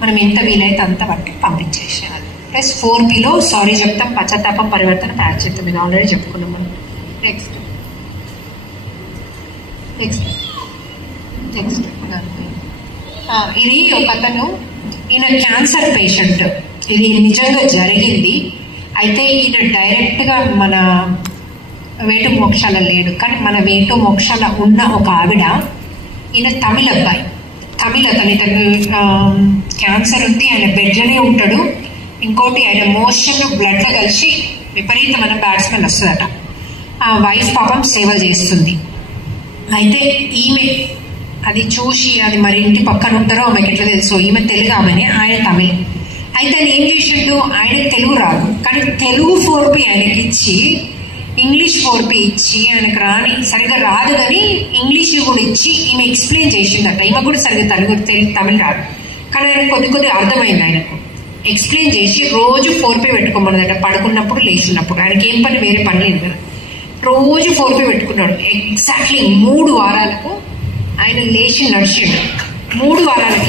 మనం ఎంత వీలైతే అంత బట్టి పంపించేసేయాలి. ప్లస్ 4Pలో సారీ చెప్తాం, పశ్చాత్తాపం, పరివర్తన, ప్రాయశ్చిత్తం. ఇది ఆల్రెడీ చెప్పుకున్నాం మనం. నెక్స్ట్ ఇది ఒక అతను, ఈయన క్యాన్సర్ పేషెంట్. ఇది నిజంగా జరిగింది. అయితే ఈయన డైరెక్ట్గా మన వేటు మోక్షాల లేడు, కానీ మన వేటు మోక్షాల ఉన్న ఒక ఆవిడ, ఈయన తమిళ అబ్బాయి, అతను క్యాన్సర్ ఉంది, ఆయన బెడ్లోనే ఉంటాడు. ఇంకోటి ఆయన మోషన్ బ్లడ్లో కలిసి విపరీతమైన బ్యాడ్ స్మెల్ వస్తుందట. ఆ వైఫ్ పాపం సేవలు చేస్తుంది. అయితే ఈమె అది చూసి, అది మరి ఇంటి పక్కన ఉంటారో ఆమెకి ఎట్లా తెలుసు, ఈమె తెలుగు ఆమెనే, ఆయన తమిళ్. అయితే ఆయన ఏం చేసిండు, ఆయన తెలుగు రాదు, కానీ తెలుగు 4P ఆయనకి ఇచ్చి, ఇంగ్లీష్ 4P ఇచ్చి, ఆయనకు సరిగ్గా రాదు కానీ ఇంగ్లీష్ కూడా ఇచ్చి ఈమె ఎక్స్ప్లెయిన్ చేసిందట. ఈమె కూడా సరిగ్గా తమిళ్ రాదు, కానీ ఆయన కొద్ది అర్థమైంది. ఆయనకు ఎక్స్ప్లెయిన్ చేసి రోజు 4P పెట్టుకోమన్నదట, పడుకున్నప్పుడు లేచినప్పుడు. ఆయనకి ఏం పని, వేరే పని లేదు కదా, రోజు 4P పెట్టుకున్నాడు. ఎగ్జాక్ట్లీ 3 వారాలకు ఆయన లేచి నడిచిండు. 3 వారాలకి